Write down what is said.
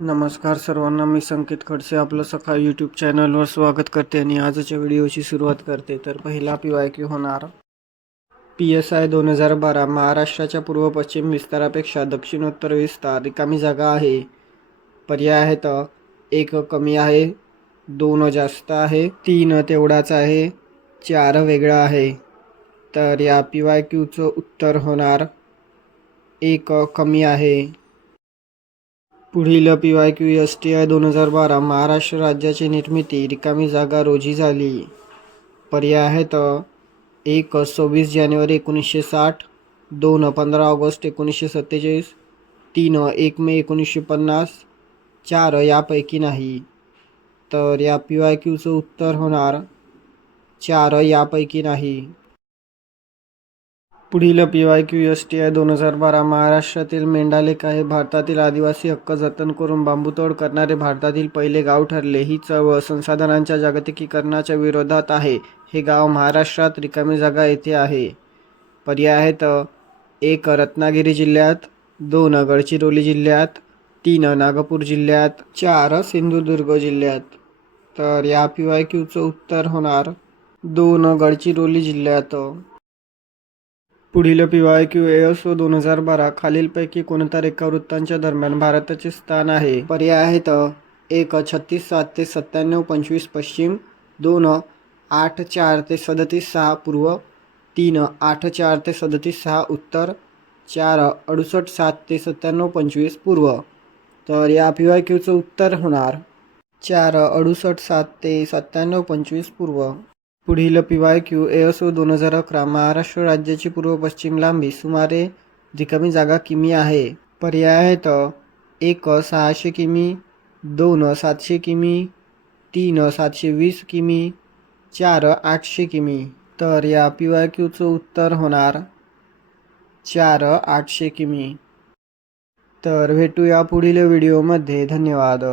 नमस्कार सर्वांना मी संकेत खडसे आपलं सकाळ यूट्यूब चॅनलवर स्वागत करते आणि आजच्या व्हिडिओची सुरुवात करते. तर पहिला पी वाय क्यू होणार. पी एस आय दोन हजार बारा महाराष्ट्राच्या पूर्व पश्चिम विस्तारापेक्षा दक्षिणोत्तर विस्तार रिकामी जागा आहे. पर्याय आहेत. एक कमी आहे दोन जास्त आहे तीन तेवढाच आहे चार वेगळा आहे. तर या पी वाय क्यूचं उत्तर होणार. एक कमी आहे. पुढील P Y Q S T I दोन हजार बारा महाराष्ट्र राज्याची निर्मिती रिकामी जागा रोजी झाली. पर्याय आहेत. एक सव्वीस जानेवारी एकोणीसशे साठ. दोन पंधरा ऑगस्ट एकोणीसशे सत्तेचाळीस. तीन एक मे एकोणीसशे पन्नास. चार यापैकी नाही. तर या पी वाय क्यूचं उत्तर होणार चार यापैकी नाही. पुढील P Y Q S T I दोन हजार बारा महाराष्ट्रातील मेंढालेखा हे भारतातील आदिवासी हक्क जतन करून बांबूतोड करणारे भारतातील पहिले गाव ठरले. ही चळवळ संसाधनांच्या जागतिकीकरणाच्या विरोधात आहे. हे गाव महाराष्ट्रात रिकामी जागा येथे आहे. पर्याय आहेत. एक रत्नागिरी जिल्ह्यात. दोन गडचिरोली जिल्ह्यात. तीन नागपूर जिल्ह्यात. चार सिंधुदुर्ग जिल्ह्यात. तर या पी वाय क्यूचं उत्तर होणार दोन गडचिरोली जिल्ह्यात. पुढील P Y Q S O दोन हजार बारा खालीलपैकी कोणत्या रेखावृत्तांच्या दरम्यान भारताचे स्थान आहे? पर्याय आहेत एक छत्तीस सात ते सत्त्याण्णव पंचवीस पश्चिम दोन आठ चार ते सदतीस सहा पूर्व तीन आठ चार ते सदतीस सहा उत्तर चार अडुसष्ट सात ते सत्त्याण्णव पंचवीस पूर्व. तर या पी वाय क्यूचं उत्तर होणार चार अडुसष्ट सात ते सत्त्याण्णव पंचवीस पूर्व. पुढील P Y Q S O दोन हजार अकरा महाराष्ट्र राज्याची पूर्व पश्चिम लांबी सुमारे रिकामी जागा किमी आहे. पर्याय आहेत. एक सहाशे किमी दोन सातशे किमी तीन सातशे वीस किमी चार आठशे किमी. तर या पी वाय क्यूचं उत्तर होणार चार आठशे किमी. तर भेटूया पुढील व्हिडिओमध्ये. धन्यवाद.